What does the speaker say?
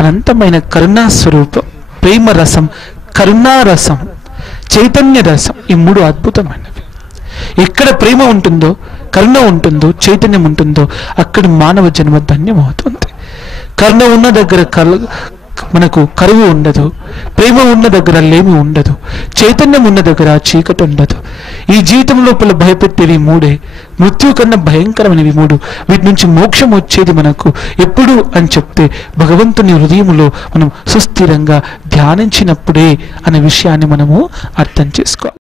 అనంతమైన కరుణా స్వరూపం, ప్రేమ రసం, కరుణారసం, చైతన్య రసం, ఈ మూడు అద్భుతమైనవి. ఎక్కడ ప్రేమ ఉంటుందో, కరుణ ఉంటుందో, చైతన్యం ఉంటుందో అక్కడ మానవ జన్మ ధన్యమవుతుంది. కరుణ ఉన్న దగ్గర మనకు కరువు ఉండదు, ప్రేమ ఉన్న దగ్గర లేమి ఉండదు, చైతన్యం ఉన్న దగ్గర చీకటి ఉండదు. ఈ జీవితం లోపల భయపెట్టేవి మూడే, మృత్యు కన్నా భయంకరమైనవి మూడు. వీటి నుంచి మోక్షం వచ్చేది మనకు ఎప్పుడు అని చెప్తే భగవంతుని హృదయంలో మనం సుస్థిరంగా ధ్యానించినప్పుడే అనే విషయాన్ని మనము అర్థం చేసుకోవాలి.